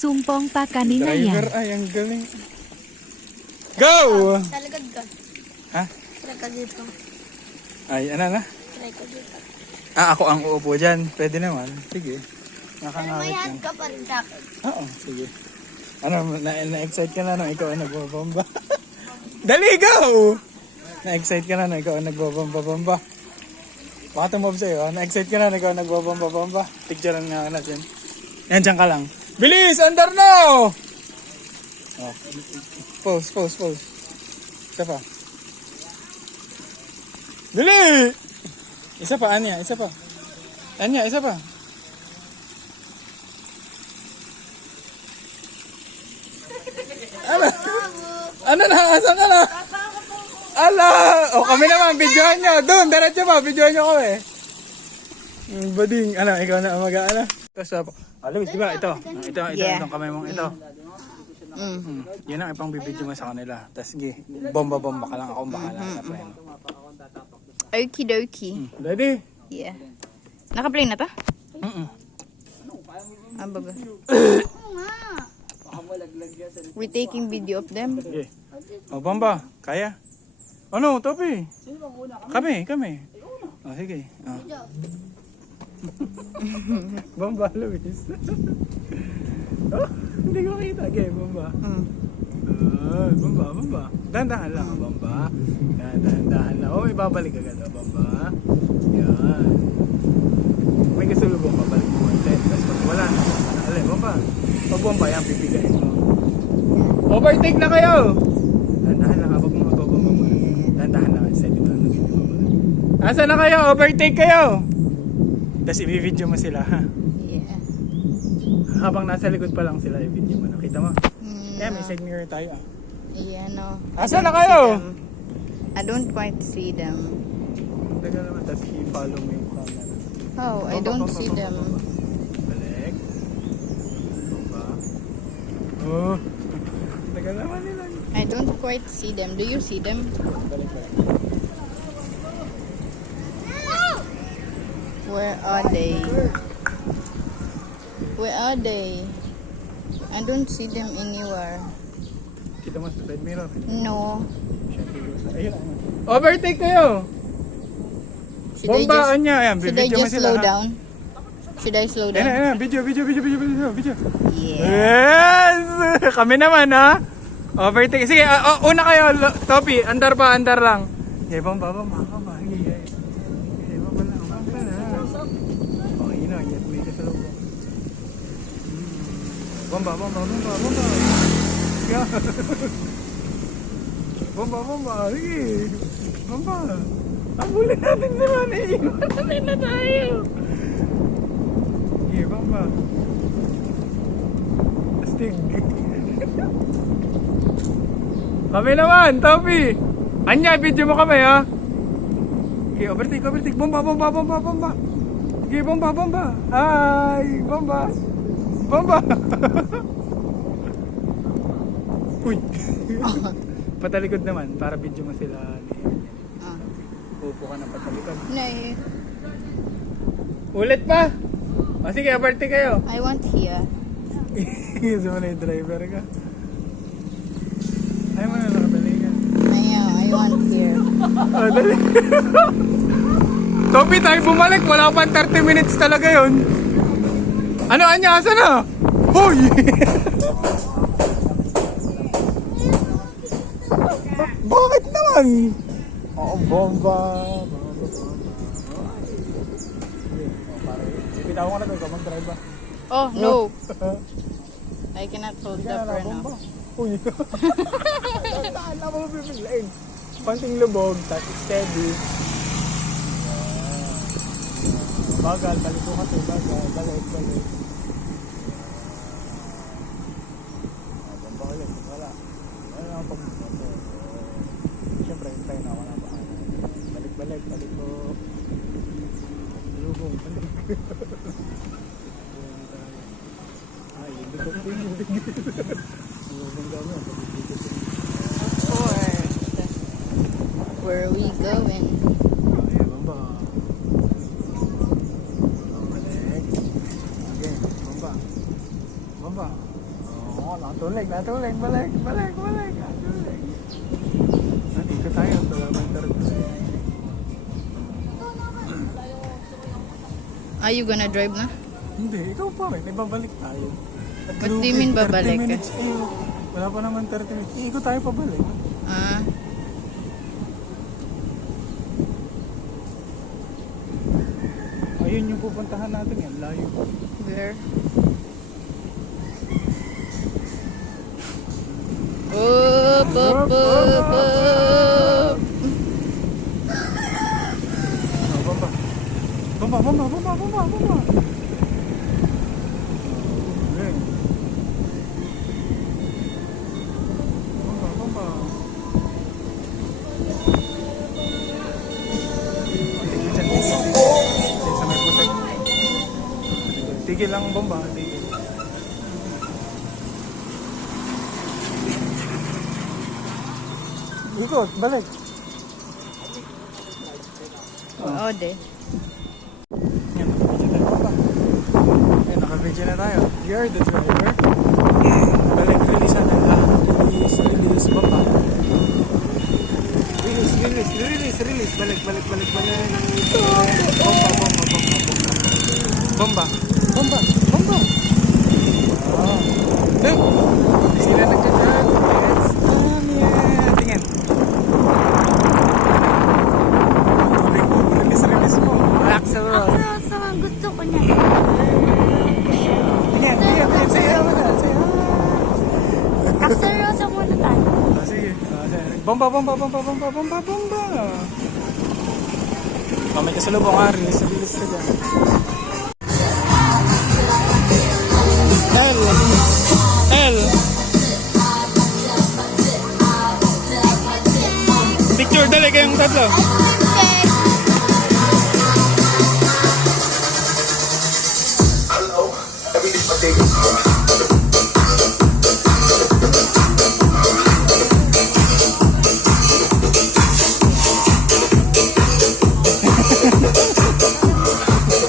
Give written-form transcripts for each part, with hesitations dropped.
Sumpong pa kanina yan. Driver ay, ang galing. Go! Talagad ka. Ha? Try ka dito. Ay, ano na? Try ka dito. Ako ang uupo dyan. Pwede naman. Sige. Pero Nakangawit may lang. hand ka pa rin sa akin. Oo, sige. Ano, na-excite ka na nung ikaw ang nagbabamba? Dali, go! Na-excite ka na nung ikaw ang nagbabamba-bamba. Baka tumob sa'yo, ha? Na-excite ka na nung ikaw ang nagbabamba-bamba. Picture nga natin. Yan, dyan ka lang. Bilis! Andar na! Oh. Pose, pose, pose. Isa pa. Dali! Isa pa, Anya, isa pa. Anya, isa pa. Ano na? Asan ka na? Ala! O kami naman, videohan nyo. Doon, diretso pa, videohan nyo kami. Bading, ano, ikaw na umaga, ano? Tapos, Luis, di ba? Ito, itong kamay mong ito. Yun ang ipang bibidyo mo sa kanila. Tapos, sige, bomba-bomba ka lang ako, bahala sa friend. Okie dokie. Ready? Yeah. Naka-play na to? Mm-mm. Ah, baga. We're taking video of them. Sige. O, bomba, kaya? Ano, Topi? Kami. O, sige. O. Bomba, Luis. Oh, hindi ko kita. Okay, bomba. Bomba. Dahan-dahan lang, bomba. Dahan-dahan lang. Oh, ibabalik agad, bomba. Yan. May kasulubong, babalik mo. Tapos pag wala na, alin, bomba. Pag bomba, yan, pipigayin mo. Overtake na kayo! Dahan-dahan lang, habang mga babamba mo. Dahan-dahan lang, steady mo lang. Asa na kayo? Overtake kayo! Tapos i-video mo sila, ha? Yeah. Habang nasa likod pa lang sila, i-video mo. Nakita mo? Kaya may side mirror tayo, ah. Yeah, no. Asa na kayo? I don't quite see them. Tagal naman, tapos i-follow mo yung camera. Oh, I don't see them. Balik. Baba. Oh. Tagal naman nila. I don't quite see them. Do you see them? Balik. Where are they? Where are they? I don't see them anywhere. Kita mo sa side mirror. No. Ayun. Overtake kayo! Bombaan niya. Ayan, should I video mo just sila. slow ha? down? Should I slow down? Ayan. Video. Yeah. Yes! Kami naman, ha? Overtake. Sige, una kayo, Topi. Andar lang. Okay, bomba. Sige, bomba lang. Oh, yun na. Yes, may kasalubong. Bomba. Yeah. Bomba. Sige. Bomba. Abulin natin sila. Iiwan na tayo. Sige, bomba. Astig. Kami naman, Topi. Anya, video mo kami, ha? Okay, overtake. Bomba. Okay, bomba. Ay, bomba. Uy. Patalikod naman, para video mo sila. Upo ka na patalikod. No, Ulit pa? O sige, overtake kayo. I want here. Gusto mo na yung driver ka. Ayaw mo na nakabalikan. I want here. Oh, dali. Topi, tayo bumalik. Wala pa 30 minutes talaga yun. Ano, Anya? Asa na? Hoy! Bakit naman? Oo, bomba. Bitawan ko na ito. Mag-drive ba? Oh, no. I cannot hold the for now. Uy. Tahan na mo bibiglain. Konting lubog, tapos steady. Bagal, balik ko kasi, balik. Bomba ulit, wala. Wala na pag siyempre, hintayin ako na bahala. Balik ko. Lubog, balik. Ay, hindi ko Of course. Where are we going? Ay, bomba. Balik. Okay, bomba. Oo, natulig. Balik. Natulig. Nandito tayo. Are you gonna drive na? Hindi, ikaw pa rin. Ibabalik tayo. What do you mean babalik? 30 minutes. Wala pa naman 30 minutes. Ikot tayo pabalik. Ah, Ayun yung pupuntahan natin yan. Layo. where? Up. Bomba. Okay. Bomba. Diyan sa may putek. Tigil lang ang bomba. Tigil. Ikot, balik. Oo, de. Yan, naka-video na tayo. You're the driver. Balik, release na lang. Release, bomba. Release. Balik. Bomba. No. Sila nagka-drive. Let's tingin. Release mo. Relax sa road. Ako gusto ko niya. Tingin. Sayaw mo na. Seryoso muna tayo. Sige. Bomba. May kasalubong ka. Release ka dyan. L. Picture, dali kayong tatlo.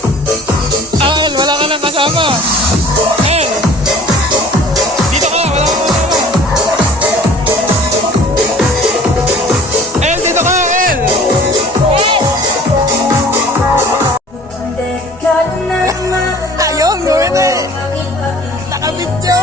Al, wala ka nang kasama. El, dito ka, wala ka kasama. El, dito ka, El. Ayaw, gawin eh. Nakabidyo.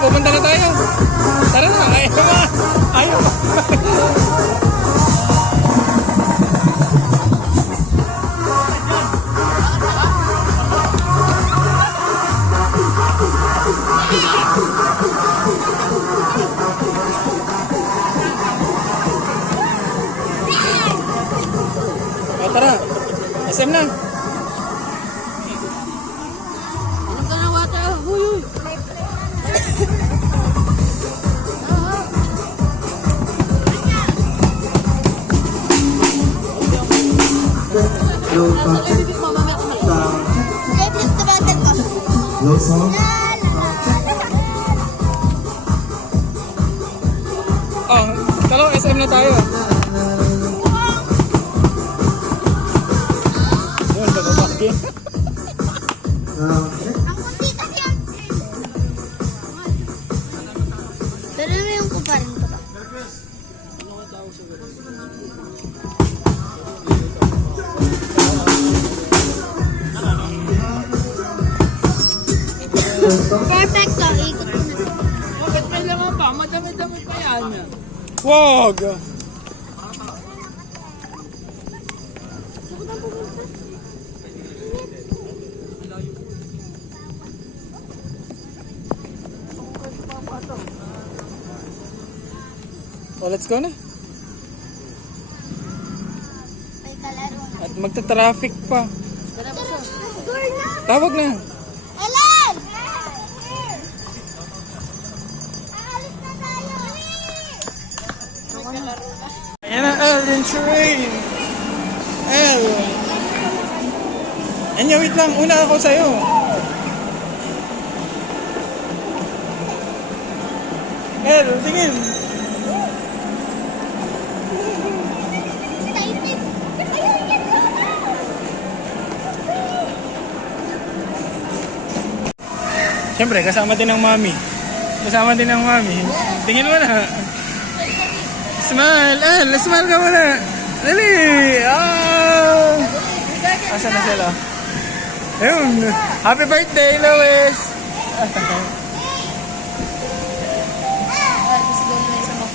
Pupunta na tayo. Tara na. Ayaw ba? Tara. SM na. Oh, talo SM na tayo. Perfect to. Ikot mo na. Bakit kailangan pa? Madami-dami pa yan. Wag! Oh, let's go na. May kalaro na. At magta-traffic pa. Score na. Tawag na. Ellen! Aalis na tayo. Ayan na, El, yung train. El. Anya, wait lang. Una ako sa'yo. El, tingin. Excited. Ayun, yan na. Siyempre, kasama din ng mami. Kasama din ng mami. Tingin mo na. Smile! El, smile ka muna. Dali! Oh! Asan na sila? Ayun. Happy birthday, Lois!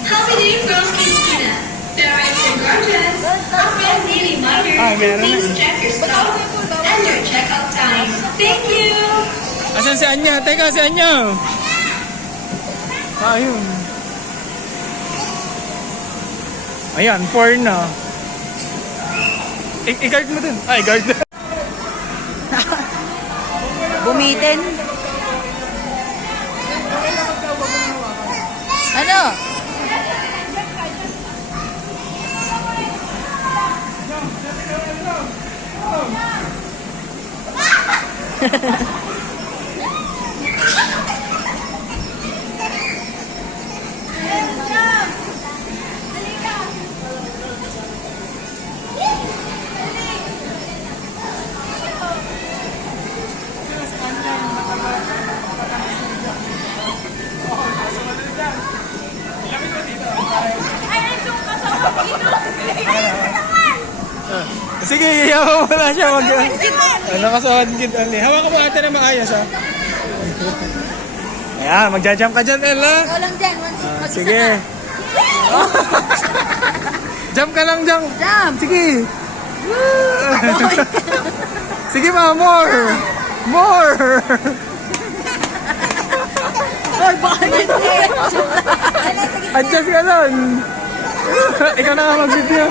Happy day from Christina. Parents and guardians, our friend Daily Miner, Meron na. please check your stuff and your checkout time. Thank you! Asan si Anya? Teka, si Anya! Ayun. Ayan, 4 na. I-guard mo dun. Ay, guard na. Bumitin. Ano? Sige, iyaw mo na siya. Nakasawad kita. Hawakan mo ate na maayos, ha? Ayan, magja-jump ka dyan, Ella. Walang dyan. Sige. Jump ka lang, jump. Jump. Sige. Sige pa, more. More. Adjust ka lang. Ikaw na nga mag-video.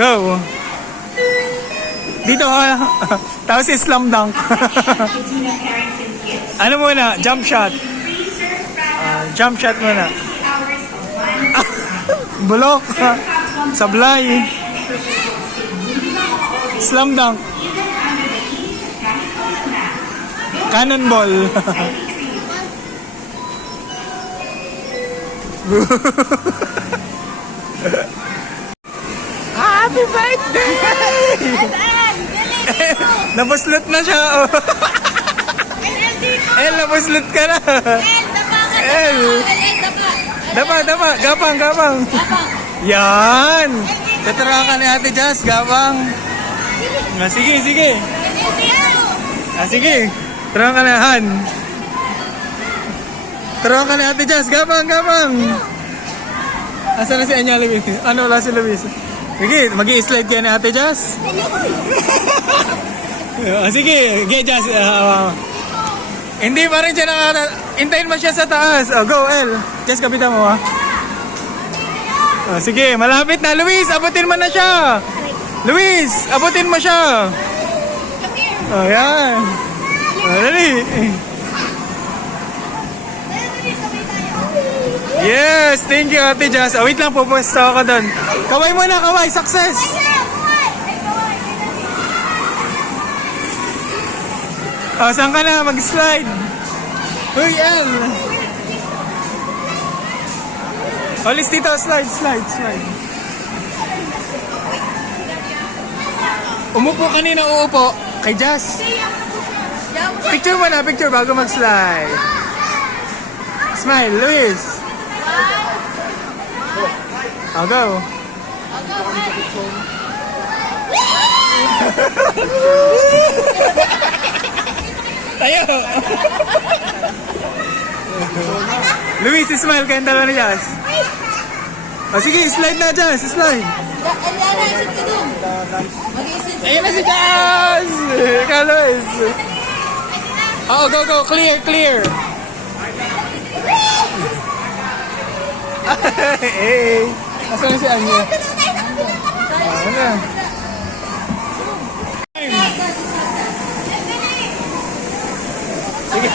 Go. Dito ka. Tapos slam dunk. Ano muna? Jump shot. Jump shot muna. Bulok. Sablay. Slam dunk. Cannonball. Happy birthday! Nabuslot na siya. Oh. El, nabuslot ka na. El. Dapa. Gapang. Yan. Tatara ka ni Ate Jazz. Gapang. Sige. Sige. Tara ka na, Han. Tara ka ni Ate Jazz. Gapang. Asan na si Anya Luis? Ano, wala si Luis? Sige, mag-i-slide kayo ni Ate Jazz. Sige, Jazz. Hindi pa rin siya hintayin mo siya sa taas. Go, El. Jazz, kapitan mo, ha? Sige, malapit na. Luis, abutin mo na siya. Luis, abutin mo siya. Yan. Dali. Yes! Thank you, Ate Jazz. Oh, wait lang, pupuesto ako doon. Kaway muna, kaway! Success! Oh, saan ka na? Mag-slide! Uy, El! Alis dito, slide, slide, slide. Umupo kanina, uupo. Kay Jazz. Picture mo na, picture bago mag-slide. Smile, Luis. I'll go. Tayo. Luis, smile kayong dalawa ni Jazz. O sige, slide na Jazz, slide. Eliana, isit ka dun. Mag-iisit. Ayun na si Jazz! Ikaw, Luis. Oo, go, go. Clear, clear. Hey! Nasaan na si Anya? Ano? Sige.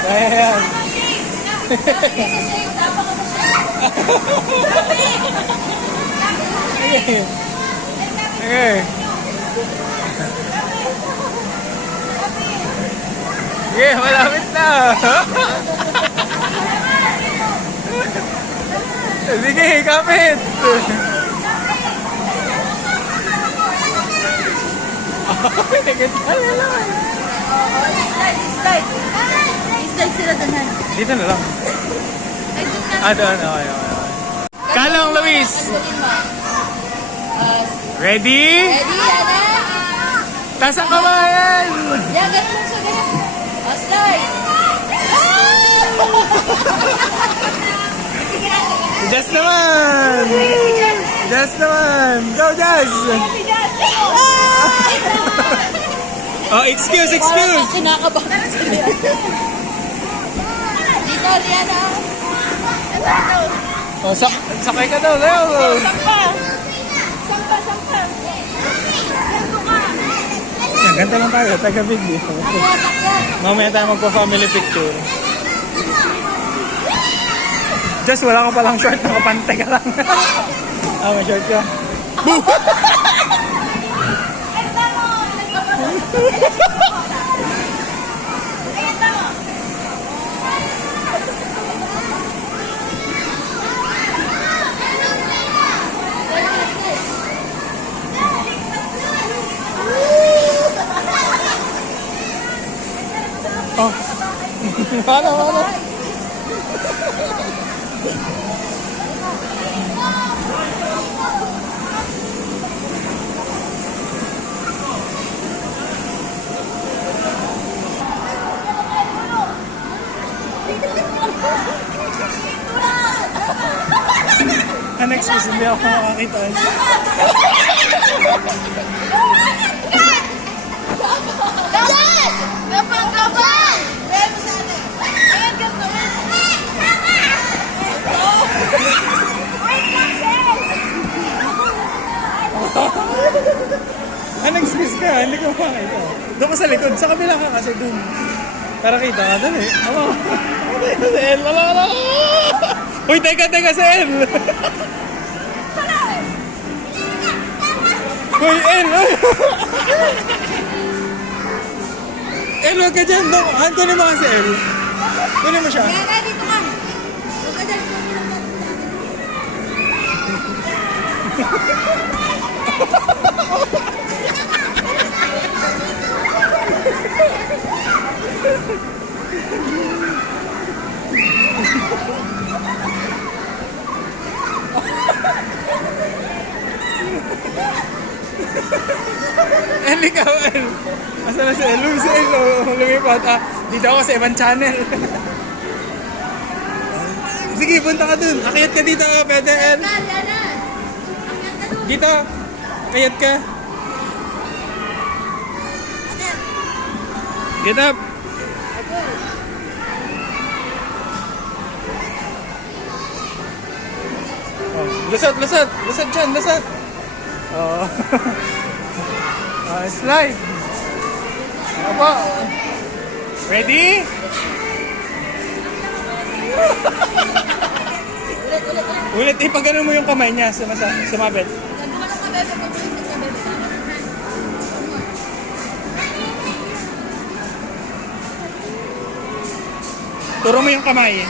Kaya yan. Sige. Sige. Sige, malapit na. Sige, kapit. Slide. Slide sila dun, Han. Dito na lang. Ay, dun na. Ah, doon. Okay, okay, okay. Kalong, Luis. Pagdating mo. Ready? Ready, Ana? Taas ang kamayan. Yan, ganun lang siya, ganun. Slide. Just naman. Just naman. Go, Jazz. Oh, excuse. Parang kinakabahan sila. Dito, Rihanna. Oh, sakay ka daw. Leo. Sampa. Yan, ganda lang tayo. Taga-video. Mamaya tayo magpa-family picture. Just wala ka palang short. Nakapantay ka lang. Ah, may short ka. Boo! Oh. Ano? Next is hindi ako makakita. Yes! Napangkaban! Pero sana. Ayan, ganito. Next kiss ka, hindi ko makakita. Doon ka sa likod, sa kabila ka kasi doon. Para kita ka doon eh. Ako. Sa El, wala. Uy, teka, sa El. Uy, El. El, huwag ka dyan. Han, kunin mo kasi El. Kunin mo siya. Rihanna, dito ka. Huwag ka dyan. El, ikaw, El. Asa na si El? Si El, lumipat. Ah, dito ako sa ibang channel. Sige, punta ka dun. Akayat ka dito, pwede, El. Rihanna. Dito. Kayat ka. Get up. Oh, lusot dyan, lusot. Oh. Slide. Opo. Ready? Ulit, ipagano mo yung kamay niya. Sumabit. Ganda ka ng kabebe. Pabulit ng kabebe. Turo mo yung kamay.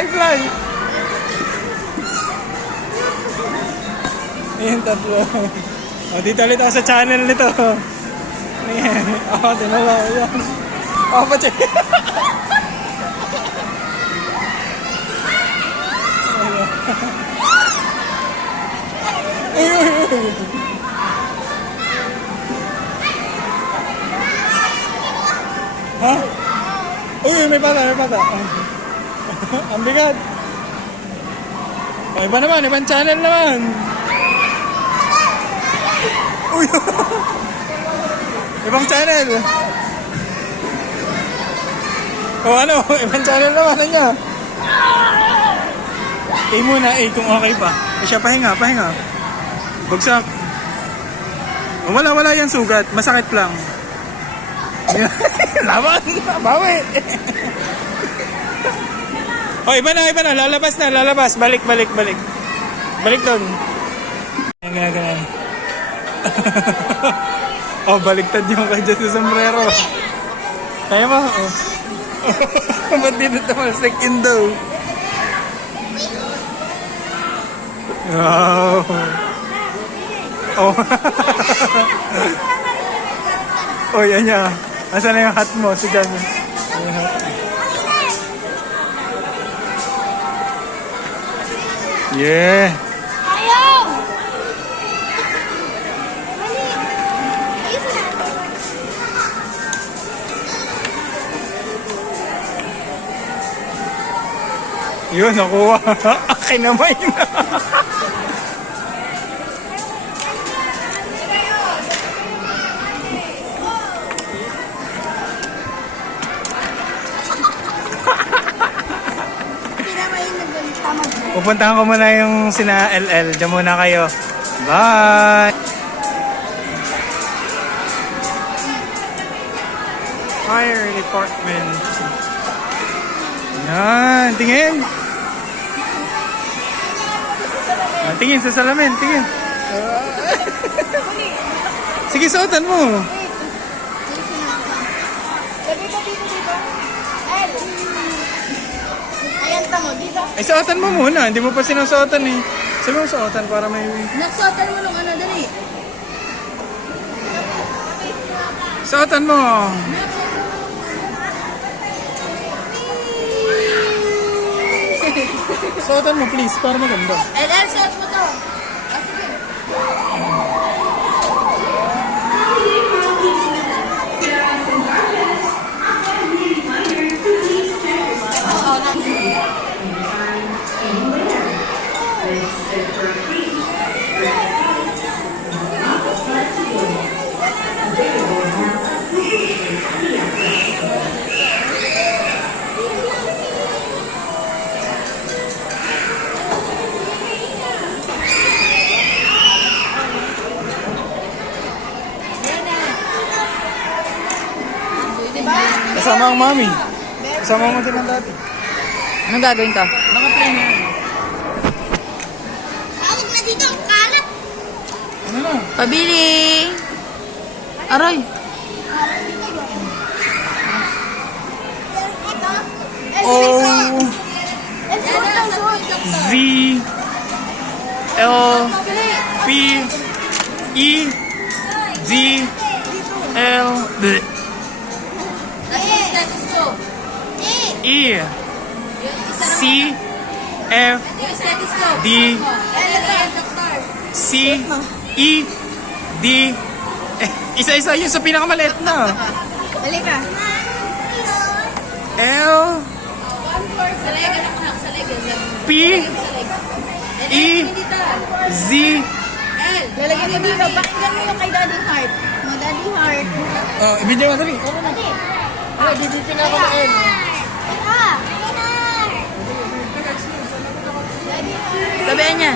Fly. Ayan, tatlo. O, dito ulit ako sa channel nito. Ayan. O, tinawa ko yan. O, pacheck. Ha? Uy, may bata. Ang bigat. O, iba naman, ibang channel naman. Uy! Ibang channel. O ano, ibang channel naman, ano niya? Muna, kung okay pa. Siya, pahinga. Bagsak. Wala yan sugat. Masakit lang. Laban! Bawi! O, iba na. Lalabas. Balik. Balik doon. Ganyan. O, baliktad yung kay sa sombrero. Kaya mo? O. Ba't dito tamalsik in daw? Wow! Oh. Oh, yan niya. Asan na yung hat mo? Si Jan. Yeah. Ayaw! Yun, nakuha. Akin naman yun. Pupuntahan ko muna yung sina LL. Diyan muna kayo. Bye! Fire department. Yan, tingin. Tingin sa salamin, tingin. Sige, suotan mo. Sabi ko dito. El! Ayan tamo, dito. Ay, suotan mo muna. Hindi mo pa sinusuotan eh. Sabi mo suotan para may... Nagsuotan mo nung ano, dali. Suotan mo. Suotan mo please, para maganda. El, suot mo to. Ah, sige. Kasama ang mami. Kasama mo din ang dati. Anong gagawin to? Naka-play na yan. Awag na dito, ang kalat. Ano na? Pabili! Aray! O Z L P E Z L E C F D C E D isa-isa yun sa pinakamaliit na. Dali ka. L P E Z Lalagyan mo dito. Pakinggan mo yung kay Daddy Heart. Mo, Daddy Heart. Oh, ibigay mo dali. Dali. Ay, bibipin ako na L. Sabihan niya.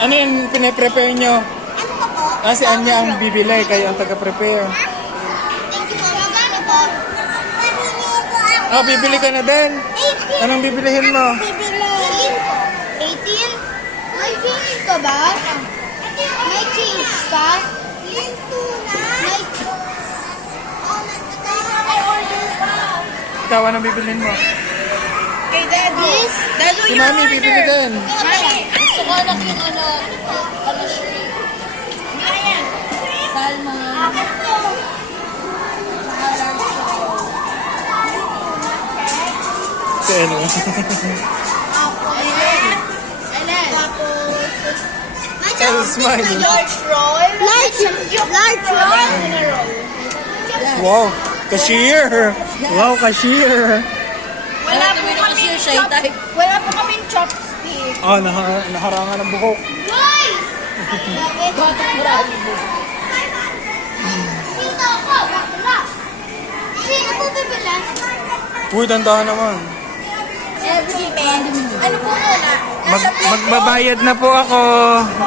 Ano yung pinaprepare nyo? Ano pa po? Si Anya ang bibili, kayo ang taga-prepare. Thank you po. Magkano po? Bibili ka na din. 18. Anong bibilihin mo? Bibili. 18? May cheese ka ba? May cheese ka? May Ikaw, anong bibilihin mo? Kay Daddy. Daddy, Si Mami, bibili din. Gusto ko lang yung ano shrimp. Salmon. Si Elo. Elo, smile. Large roll. Large roll. Wow, cashier. Wow, cashier. Wala kami kasi yung shy type. Wala po kaming chopstick. Naharangan ng buhok. Guys! Dito ako! Sino po bibili? Uy, dandahan naman. Every man. Ano po muna? Magbabayad na po ako.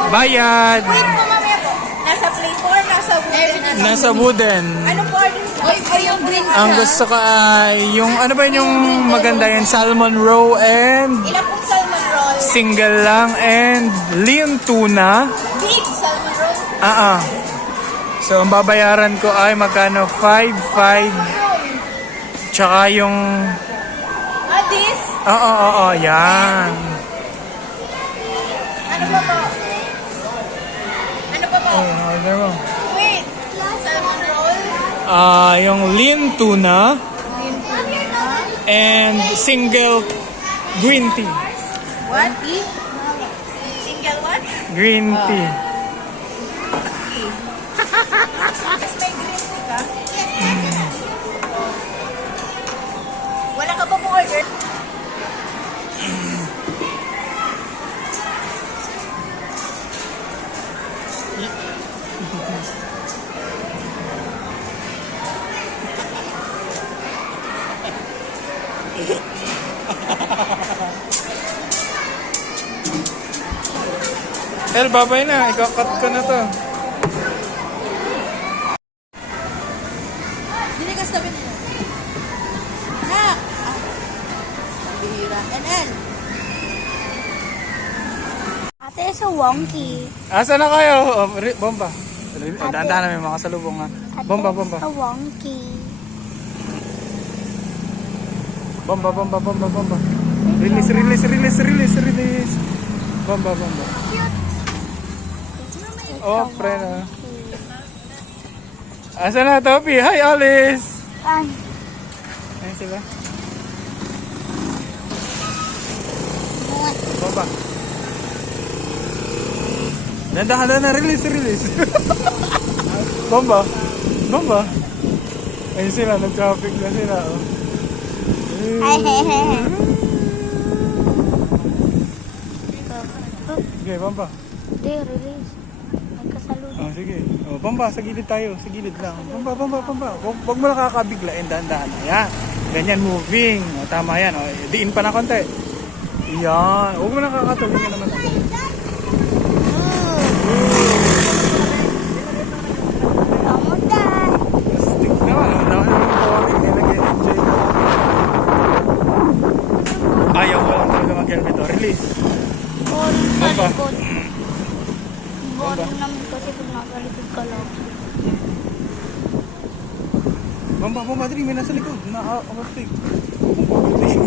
Bayad. Wait po mamaya po. Nasa plate po or nasa wooden? Nasa wooden. Ano po order? Oy, yung green Ang gusto ko ay yung ano ba yung maganda yung salmon roe and Ilan pong salmon roll? single lang and lean tuna. Big salmon roll. So ang babayaran ko ay magkano 5.5 tsaka yung This? yan. Ano pa po? Ano pa po? Order mo. Wait. Salmon roll? Yung lean tuna and single green tea. What? Single what? Green tea. Tapos may green tea ka? Wala ka pa po order? El, babay na. Ikakat ko na to. Dili ka sabi nila. Nak! Bihira. NN. Ate, so wonky. Asa na kayo? Bomba. Dahan-dahan na may mga kasalubong ha. Bomba. So wonky. Bomba. Release. Bomba. Oh, prena. Asa na, Topi? Hi, Alice! Ay. Ayan sila. Bomba. Dahan na, release. Bomba. Ayun sila, nag-traffic na sila. Oh. Ay, hehehe. Sige, bomba. Hindi, release. May kasalubong. Oh, sige. Oh, bomba, sa gilid tayo. Sa gilid lang. Bomba. Huwag mo nakakabiglain, dahan-dahan. Ayan. Ganyan, moving. O, tama yan. O, diin pa na konti. Yan. Huwag mo nakakatulog ka naman. Stick naman. Ang boring. Nag-enjoy na. Ayaw ko lang talaga mag-helmet. O, release. Bomba. Boring naman kasi kung nasa likod ka lang. Bomba, dali. May nasa likod. Na-overtake. Release.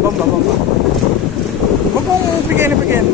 Bomba. Huwag mong bigyan.